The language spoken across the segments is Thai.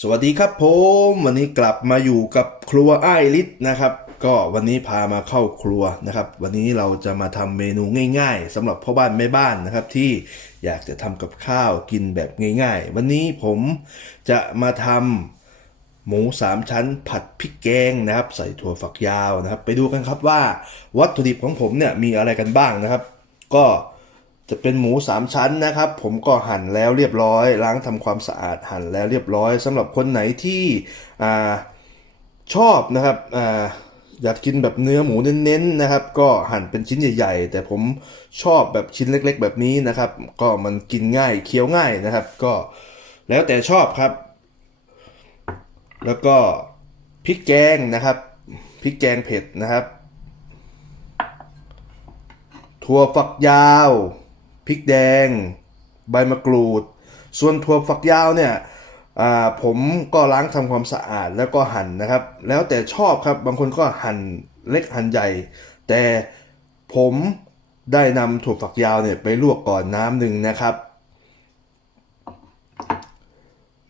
สวัสดีครับผมวันนี้กลับมาอยู่กับครัวอ้ายลิศนะครับ ก็วันนี้พามาเข้าครัวนะครับ วันนี้เราจะมาทำเมนูง่าย ๆสำหรับพ่อบ้านแม่บ้านนะครับ ที่อยากจะทำกับข้าวกินแบบง่าย ๆ วันนี้ผมจะมาทำหมูสามชั้นผัดพริกแกงนะครับ ใส่ถั่วฝักยาวนะครับ ไปดูกันครับว่าวัตถุดิบของผมเนี่ยมีอะไรกันบ้างนะครับ ก็ จะเป็นหมูสามชั้นนะครับ ผมก็หั่นแล้วเรียบร้อย ล้างทำความสะอาดหั่นแล้วเรียบร้อยสำหรับคนไหนที่อชอบนะครับออยากกินแบบเนื้อหมูเน้นๆนะครับ ก็หั่นเป็นชิ้นใหญ่ ๆ แต่ผมชอบแบบชิ้นเล็ก ๆ แบบนี้นะครับ ก็มันกินง่ายเคี้ยวง่ายนะครับ ก็แล้วแต่ชอบครับ แล้วก็พริกแกงนะครับพริกแกงเผ็ดนะครับ ถั่วฝักยาว พริกแดง ใบมะกรูด ส่วนถั่วฝักยาวเนี่ยผมก็ล้างทำความสะอาดแล้วก็หั่นนะครับ แล้วแต่ชอบครับบางคนก็หั่นเล็กหั่นใหญ่ แต่ผมได้นำถั่วฝักยาวเนี่ยไปลวกก่อนน้ำหนึ่งนะครับ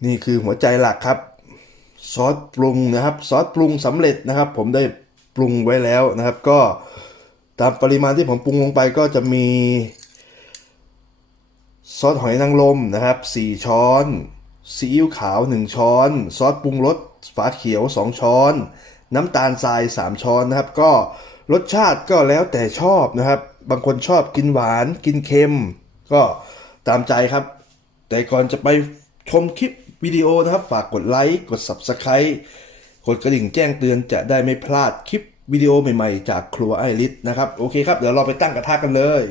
นี่คือหัวใจหลักครับ ซอสปรุงนะครับซอสปรุงสำเร็จนะครับ ผมได้ปรุงไว้แล้วนะครับ ก็ตามปริมาณที่ผมปรุงลงไปก็จะมี ซอสหอยนางรมนะครับ 4 ช้อนซีอิ๊วขาว 1 ช้อน ซอสปรุงรสฝาเขียว 2 ช้อน น้ำตาลทราย 3 ช้อนนะครับ ก็รสชาติก็แล้วแต่ชอบนะครับ บางคนชอบกินหวานกินเค็ม ก็ตามใจครับ แต่ก่อนจะไปชมคลิปวิดีโอนะครับ ฝากกดไลค์กด Subscribe กดกระดิ่งแจ้งเตือนจะได้ไม่พลาดคลิปวิดีโอใหม่ๆ จากครัวไอริสนะครับ โอเคครับ เดี๋ยวเราไปตั้งกระทะกันเลย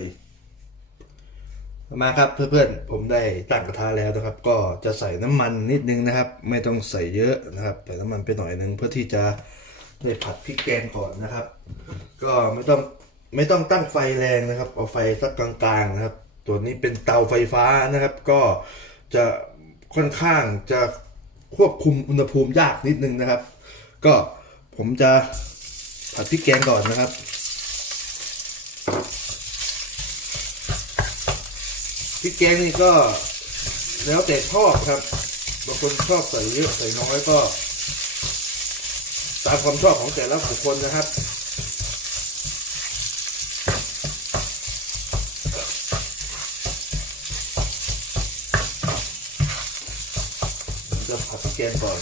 มาครับเพื่อนๆผมได้ตั้งกระทะแล้วนะครับ ก็จะใส่น้ำมันนิดนึงนะครับ ไม่ต้องใส่เยอะนะครับใส่น้ำมันไปหน่อยนึงเพื่อที่จะได้ผัดพริกแกงก่อนนะครับ ก็ไม่ต้องไม่ต้องตั้งไฟแรงนะครับ เอาไฟสักกลางๆนะครับ ตัวนี้เป็นเตาไฟฟ้านะครับ ก็จะค่อนข้างจะควบคุมอุณหภูมิยากนิดนึงนะครับ ก็ผมจะผัดพริกแกงก่อนนะครับ พริกแกงนี่ก็แล้วแต่ชอบครับบางคนชอบใส่เยอะใส่น้อยก็ ตามความชอบของแต่ละบุคคลนะครับจะผัดพริกแกงก่อน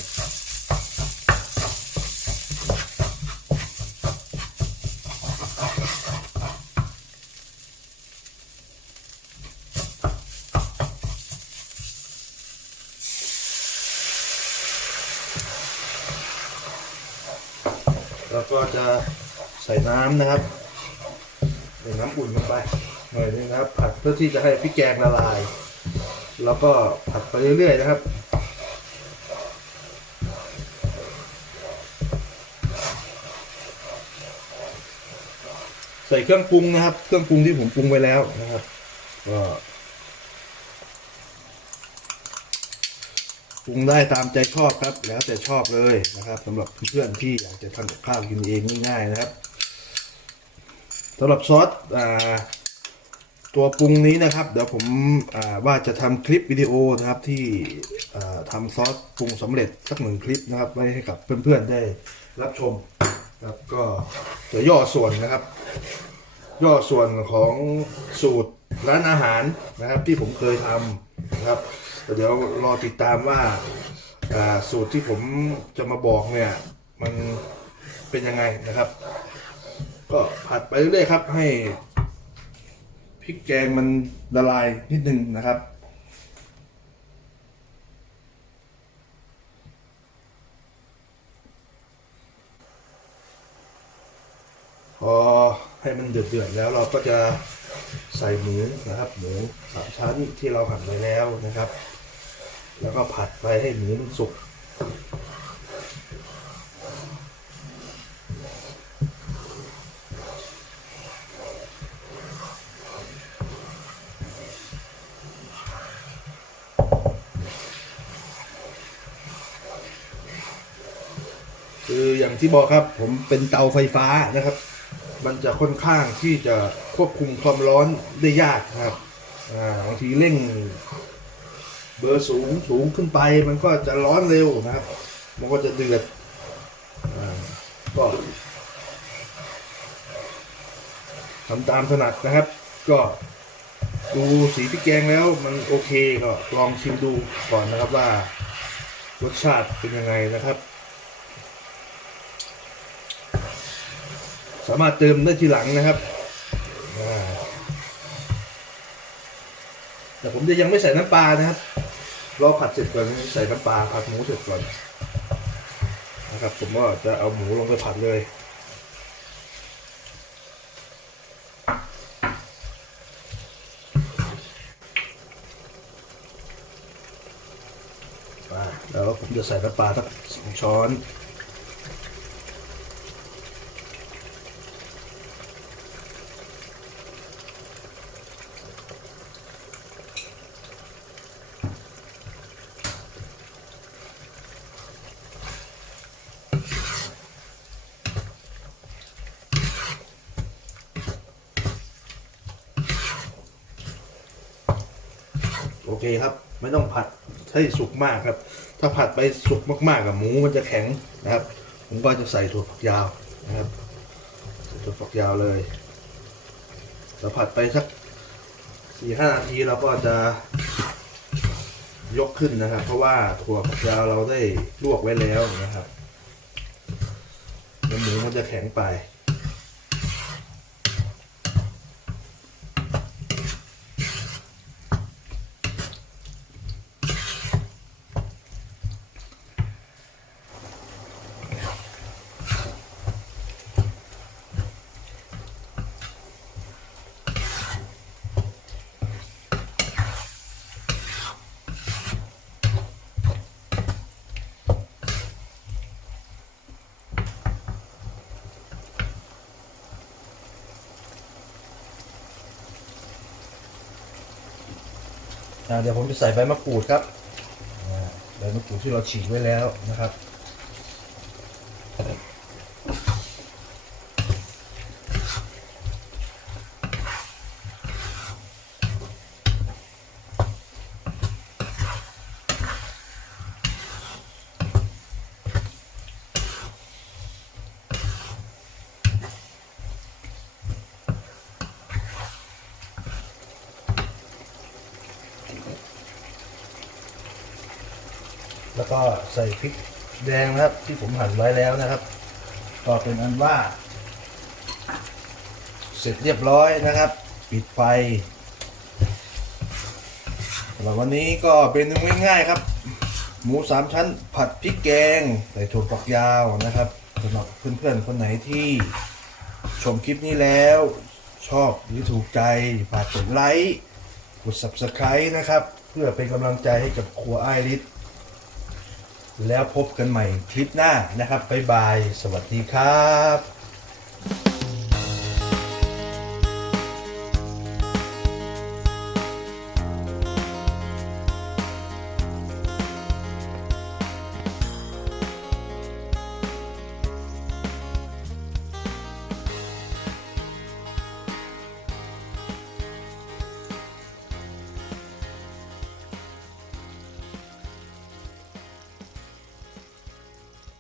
แล้วก็จะใส่น้ำนะครับใส่น้ำอุ่นลงไปหน่อยนึงนะครับ ผัดเพื่อที่จะให้พริกแกงละลาย แล้วก็ผัดไปเรื่อยๆนะครับใส่เครื่องปรุงนะครับ เครื่องปรุงที่ผมปรุงไว้แล้วนะครับก็ ปรุงได้ตามใจชอบครับ แล้วแต่ชอบเลยนะครับสำหรับเพื่อนๆที่อยากจะทำกับข้าวกินเองง่ายๆนะครับสำหรับซอสตัวปรุงนี้นะครับ เดี๋ยวผมว่าจะทำคลิปวิดีโอนะครับที่อ่าทำซอสปรุงสำเร็จสักหนึ่งคลิปนะครับ ไว้ให้กับเพื่อนๆได้รับชมครับก็จะย่อส่วนนะครับ ย่อส่วนของสูตรร้านอาหารนะครับที่ผมเคยทำนะครับ เดี๋ยวรอติดตามว่าสูตรที่ผมจะมาบอกเนี่ย มันเป็นยังไงนะครับ ก็ผัดไปเรื่อยๆครับ ให้พริกแกงมันละลายนิดนึงนะครับพอให้มันเดือดๆแล้วเราก็จะใส่หมูนะครับ หมูสามชั้นที่เราหั่นไว้แล้วนะครับ แล้วก็ผัดไปให้หมูมันสุกคืออย่างที่บอกครับผมเป็นเตาไฟฟ้านะครับ มันจะค่อนข้างที่จะควบคุมความร้อนได้ยากนะครับบางทีเร่ง เบอร์สูงสูงขึ้นไปมันก็จะร้อนเร็วนะครับ มันก็จะเดือดก็ทำตามถนัดนะครับ ก็ดูสีพริกแกงแล้วมันโอเคก็ลองชิมดูก่อนนะครับว่ารสชาติเป็นยังไงนะครับ สามารถเติมได้ทีหลังนะครับแต่ผมจะยังไม่ใส่น้ำปลานะครับ รอผัดเสร็จก่อนใส่น้ำปลาผัดหมูเสร็จก่อนนะครับผมก็จะเอาหมูลงไปผัดเลยอ่าแล้วผมจะใส่น้ำปลาสักสองช้อน โอเคครับ ไม่ต้องผัดให้สุกมากครับ ถ้าผัดไปสุกมากๆกับหมูมันจะแข็งนะครับ ผมก็จะใส่ถั่วฝักยาวนะครับใส่ถั่วฝักยาวเลยแล้วผัดไปสักสี่ห้านาทีเราก็จะยกขึ้นนะครับ เพราะว่าถั่วฝักยาวเราได้ลวกไว้แล้วนะครับแล้วหมูมันจะแข็งไป เดี๋ยวผมจะใส่ใบมะกรูดครับใบมะกรูดที่เราฉีกไว้แล้วนะครับ แล้วก็ใส่พริกแดงนะครับ ที่ผมหั่นไว้แล้วนะครับก็เป็นอันว่า เสร็จเรียบร้อยนะครับ ปิดไฟสำหรับวันนี้ก็เป็นง่ายๆครับ หมูสามชั้นผัดพริกแกงใส่ถั่วฝักยาวนะครับสำหรับเพื่อนๆคนไหนที่ชมคลิปนี้แล้ว ชอบหรือถูกใจฝากกดไลค์กด subscribe นะครับ เพื่อเป็นกำลังใจให้กับครัวไอริส แล้วพบกันใหม่คลิปหน้านะครับบ๊ายบาย สวัสดีครับ